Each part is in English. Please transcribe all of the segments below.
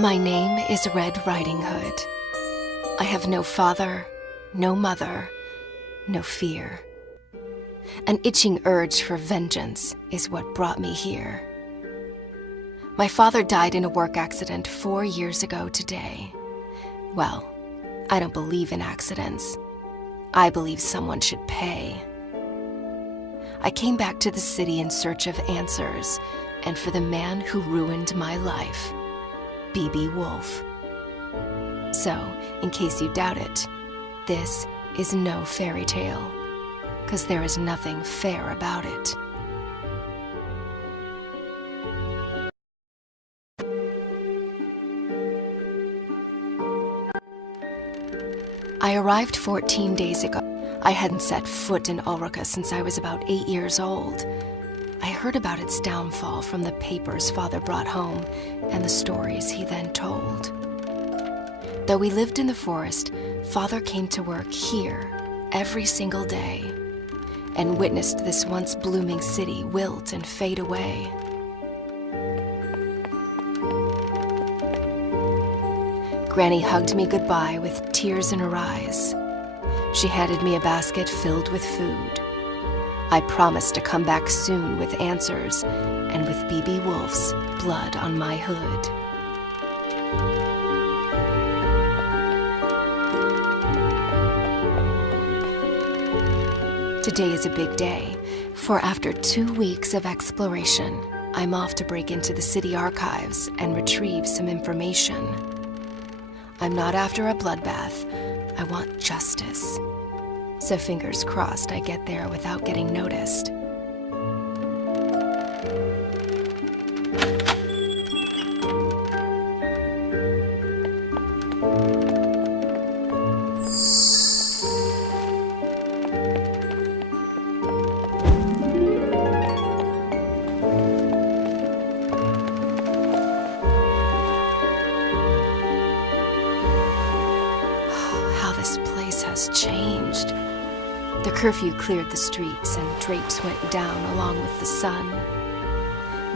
My name is Red Riding Hood. I have no father, no mother, no fear. An itching urge for vengeance is what brought me here. My father died in a work accident 4 years ago today. Well, I don't believe in accidents. I believe someone should pay. I came back to the city in search of answers, and for the man who ruined my life, B.B. Woolfe. So, in case you doubt it, this is no fairy tale, 'cause there is nothing fair about it. I arrived 14 days ago. I hadn't set foot in Ulrika since I was about 8 years old. I heard about its downfall from the papers Father brought home and the stories he then told. Though we lived in the forest, Father came to work here every single day and witnessed this once blooming city wilt and fade away. Granny hugged me goodbye with tears in her eyes. She handed me a basket filled with food. I promised to come back soon with answers and with B.B. Woolfe's blood on my hood. Today is a big day, for after 2 weeks of exploration, I'm off to break into the city archives and retrieve some information. I'm not after a bloodbath. I want justice. So fingers crossed I get there without getting noticed. This place has changed. The curfew cleared the streets and drapes went down along with the sun.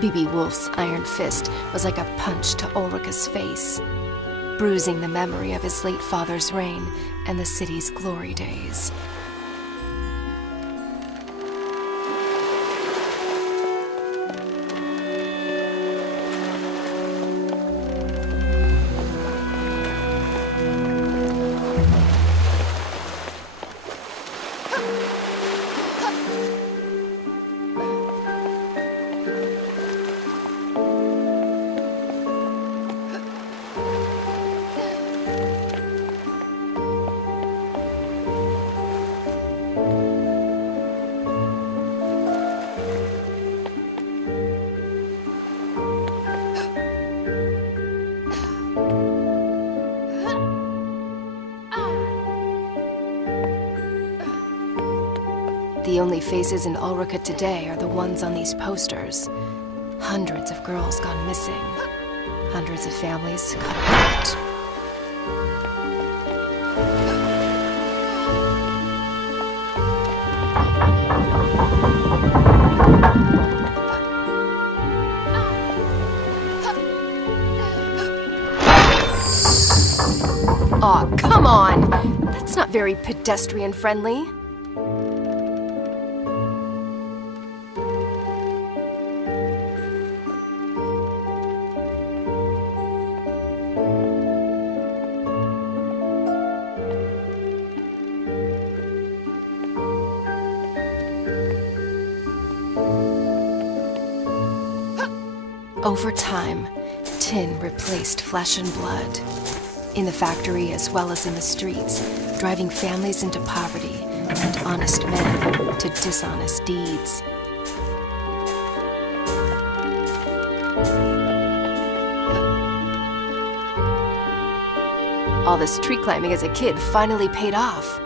B.B. Woolfe's iron fist was like a punch to Ulrika's face, bruising the memory of his late father's reign and the city's glory days. The only faces in Ulrika today are the ones on these posters. Hundreds of girls gone missing. Hundreds of families cut apart. Aw, come on! That's not very pedestrian-friendly. Over time, tin replaced flesh and blood. In the factory as well as in the streets, driving families into poverty and honest men to dishonest deeds. All this tree climbing as a kid finally paid off.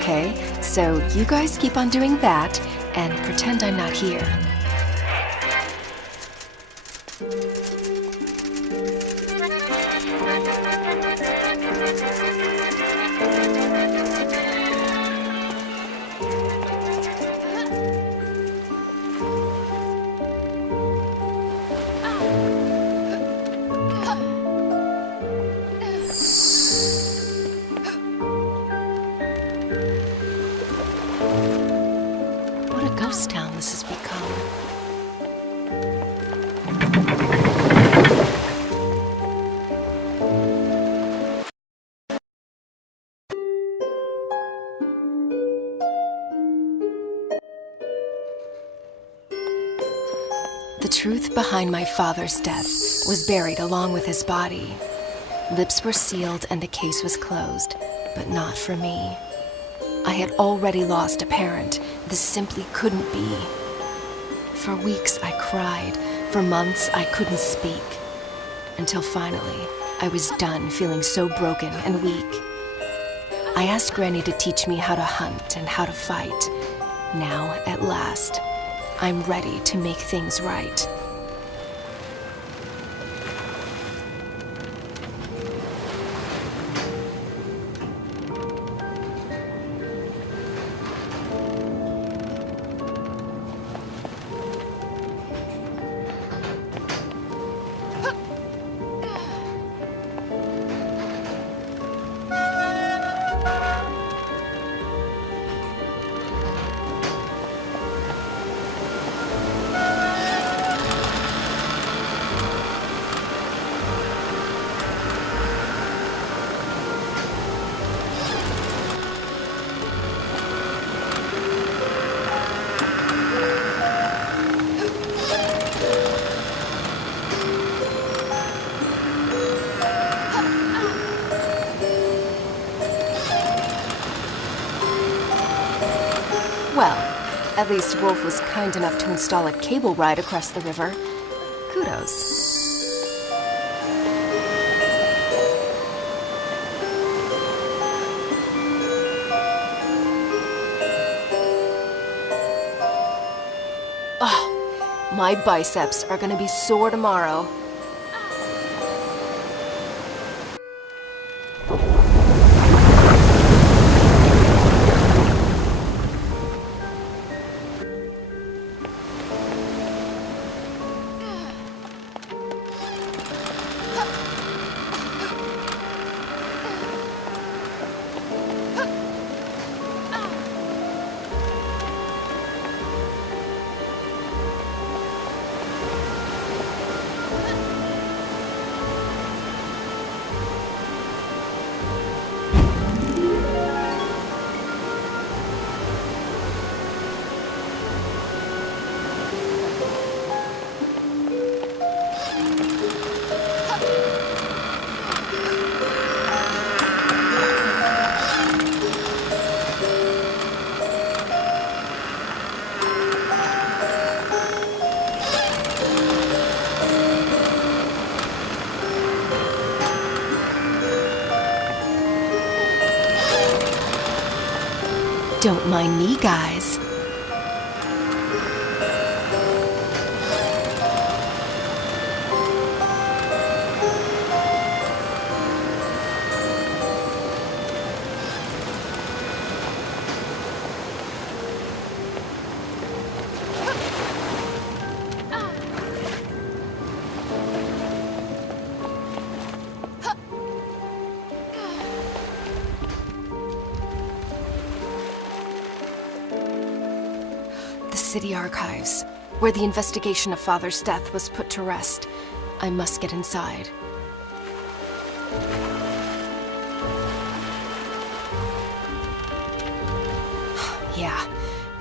Okay, so you guys keep on doing that and pretend I'm not here. What a ghost town this has become. The truth behind my father's death was buried along with his body. Lips were sealed and the case was closed, but not for me. I had already lost a parent. This simply couldn't be. For weeks I cried. For months I couldn't speak. Until finally, I was done feeling so broken and weak. I asked Granny to teach me how to hunt and how to fight. Now, at last, I'm ready to make things right. Well, at least Woolfe was kind enough to install a cable ride across the river. Kudos. Oh, my biceps are gonna be sore tomorrow. Don't mind me, guys. City archives, where the investigation of Father's death was put to rest. I must get inside. Yeah,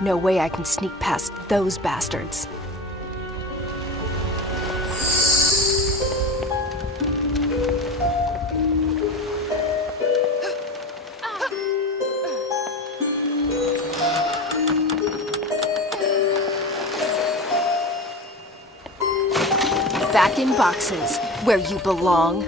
no way I can sneak past those bastards. Back in boxes, where you belong.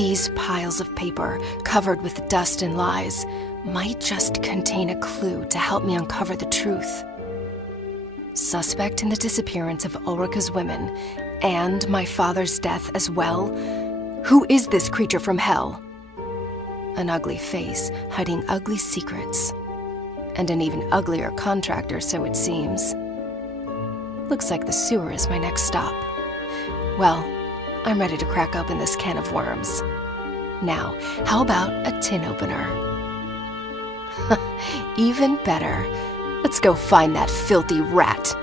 These piles of paper, covered with dust and lies, might just contain a clue to help me uncover the truth. Suspect in the disappearance of Ulrika's women, and my father's death as well? Who is this creature from hell? An ugly face, hiding ugly secrets. And an even uglier contractor, so it seems. Looks like the sewer is my next stop. Well, I'm ready to crack open this can of worms. Now, how about a tin opener? Even better. Let's go find that filthy rat.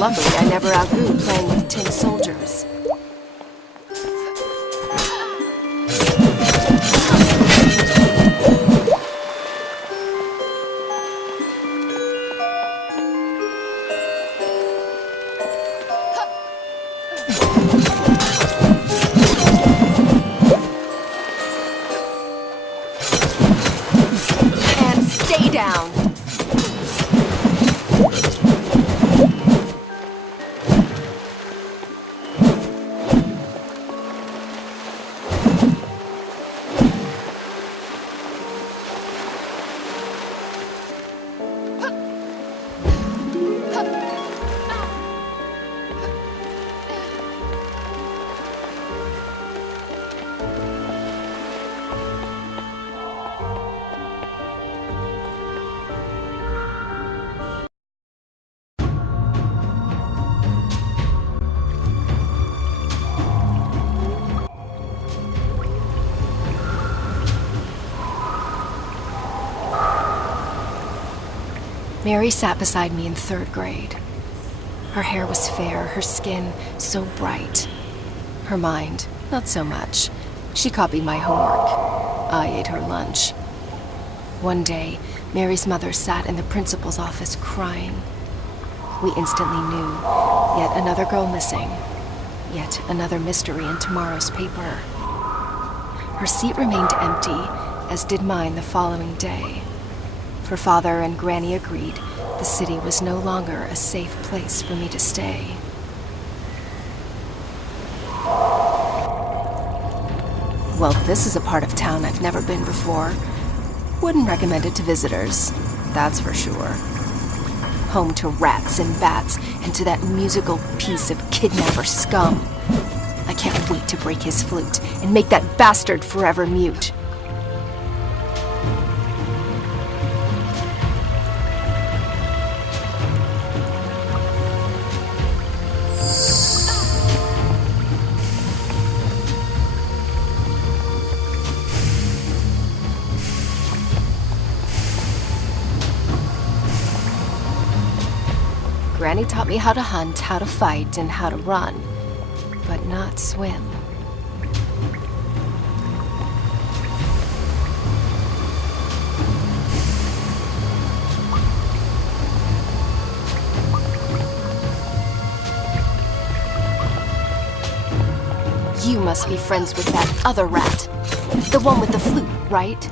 Luckily, I never outgrew playing with tin soldiers. And stay down! Mary sat beside me in 3rd grade. Her hair was fair, her skin so bright. Her mind, not so much. She copied my homework. I ate her lunch. One day, Mary's mother sat in the principal's office crying. We instantly knew, yet another girl missing. Yet another mystery in tomorrow's paper. Her seat remained empty, as did mine the following day. For Father and Granny agreed the city was no longer a safe place for me to stay. Well, this is a part of town I've never been before. Wouldn't recommend it to visitors, that's for sure. Home to rats and bats, and to that musical piece of kidnapper scum. I can't wait to break his flute and make that bastard forever mute. Granny taught me how to hunt, how to fight, and how to run, but not swim. You must be friends with that other rat. The one with the flute, right?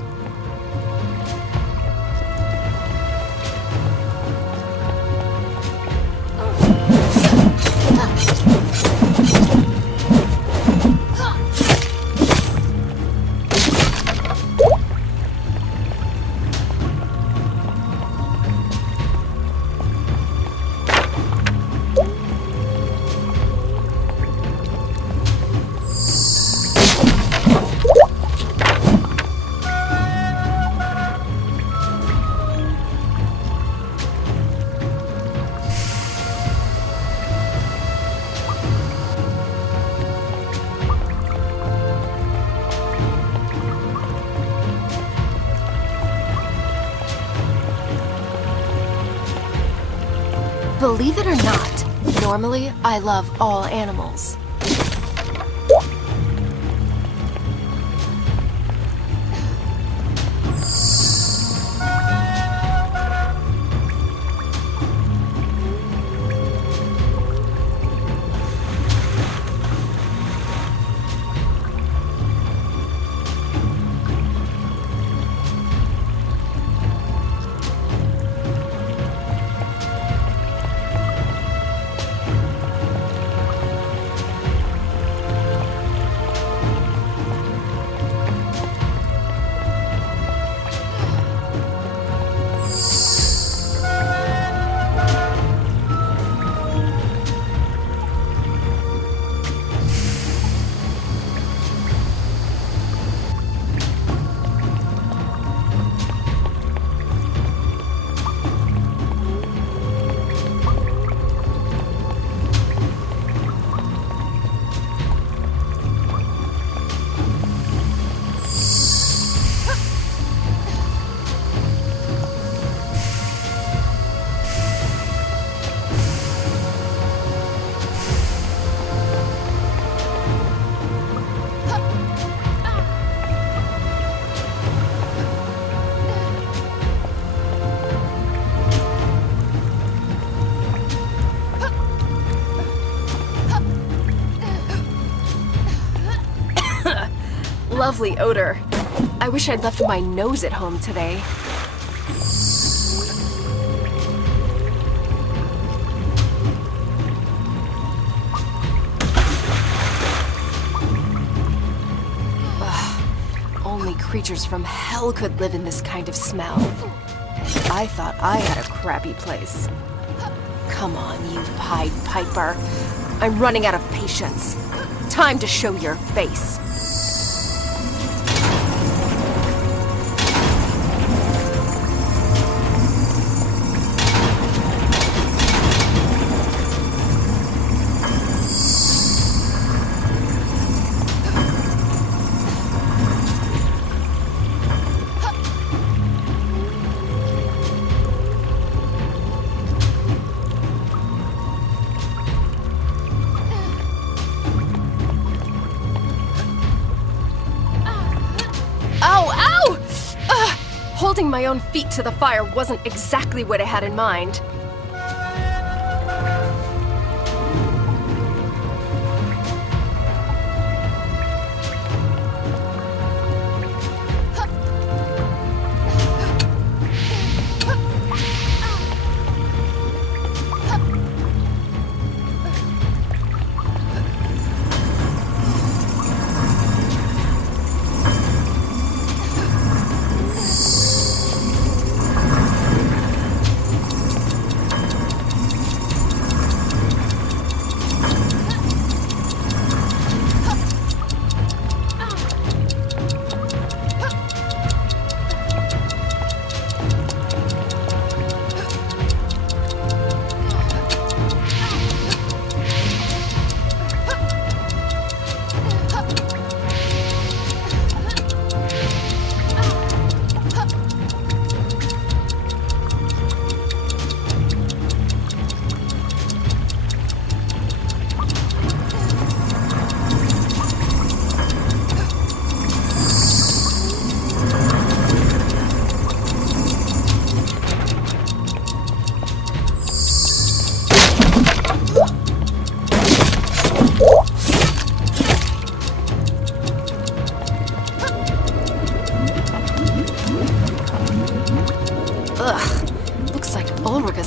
Believe it or not, normally I love all animals. Lovely odor. I wish I'd left my nose at home today. Only creatures from hell could live in this kind of smell. And I thought I had a crappy place. Come on, you Pied Piper. I'm running out of patience. Time to show your face. Holding my own feet to the fire wasn't exactly what I had in mind.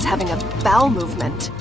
Having a bowel movement.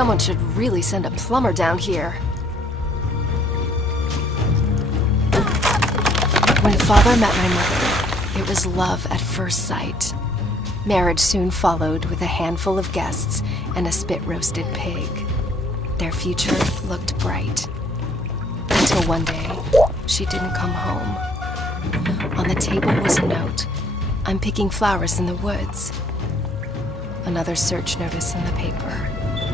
Someone should really send a plumber down here. When Father met my mother, it was love at first sight. Marriage soon followed with a handful of guests and a spit-roasted pig. Their future looked bright. Until one day, she didn't come home. On the table was a note. I'm picking flowers in the woods. Another search notice in the paper.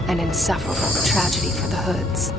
An insufferable tragedy for the Hoods.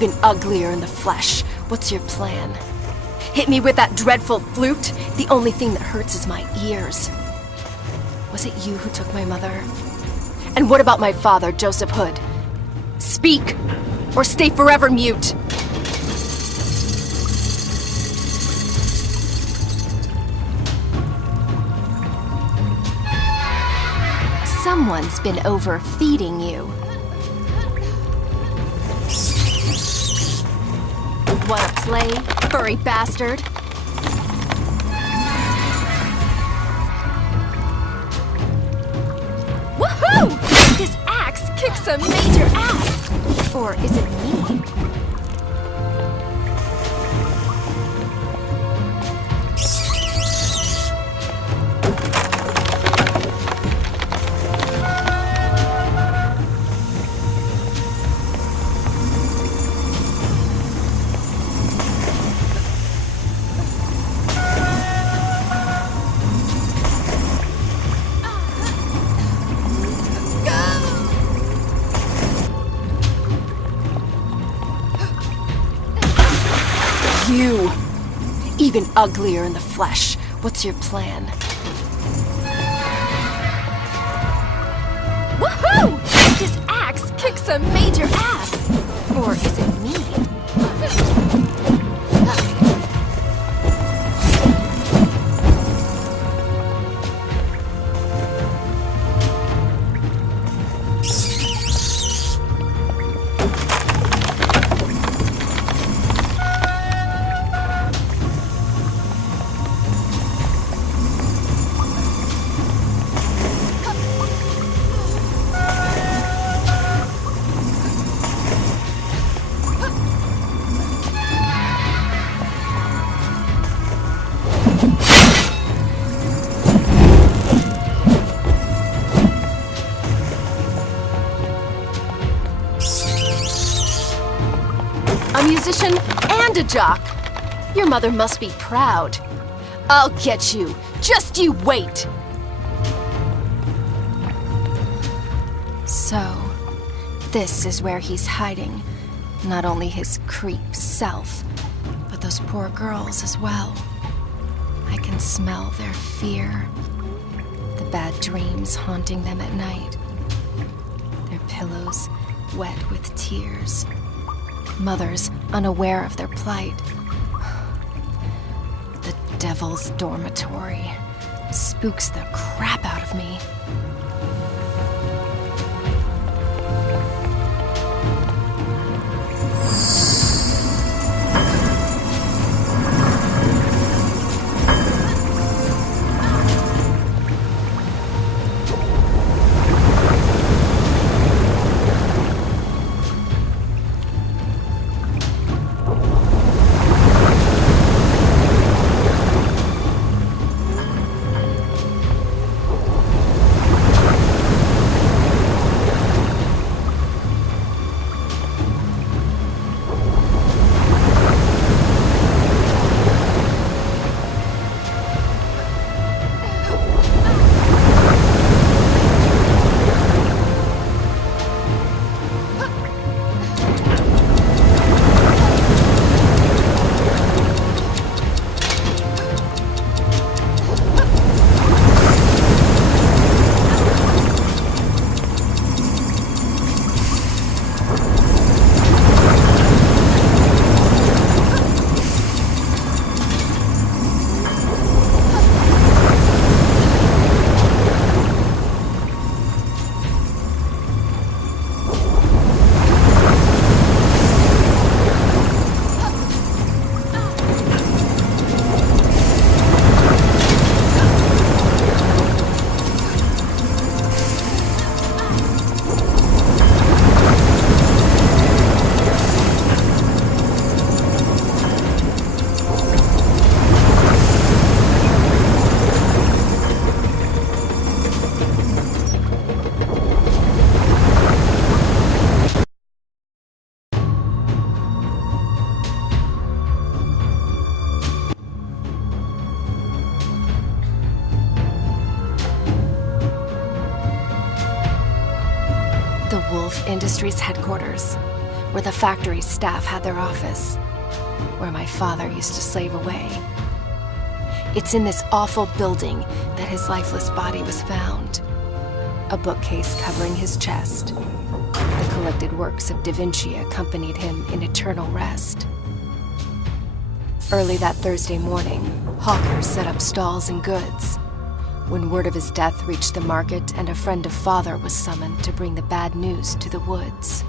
even uglier in the flesh. What's your plan? Hit me with that dreadful flute? The only thing that hurts is my ears. Was it you who took my mother? And what about my father, Joseph Hood? Speak, or stay forever mute. Someone's been overfeeding you. Wanna play, furry bastard? Woohoo! This axe kicks some major ass! Or is it me? You! Even uglier in the flesh. What's your plan? Woohoo! This axe kicks some major ass! Or is it me? A musician and a jock. Your mother must be proud. I'll get you. Just you wait. So, this is where he's hiding. Not only his creep self, but those poor girls as well. I can smell their fear. The bad dreams haunting them at night. Their pillows wet with tears. Mothers unaware of their plight. The devil's dormitory spooks the crap out of me. The Woolfe Industries headquarters. where the factory staff had their office, where my father used to slave away. It's in this awful building that his lifeless body was found. A bookcase covering his chest. The collected works of Da Vinci accompanied him in eternal rest. Early that Thursday morning, hawkers set up stalls and goods. When word of his death reached the market and a friend of father was summoned to bring the bad news to the woods.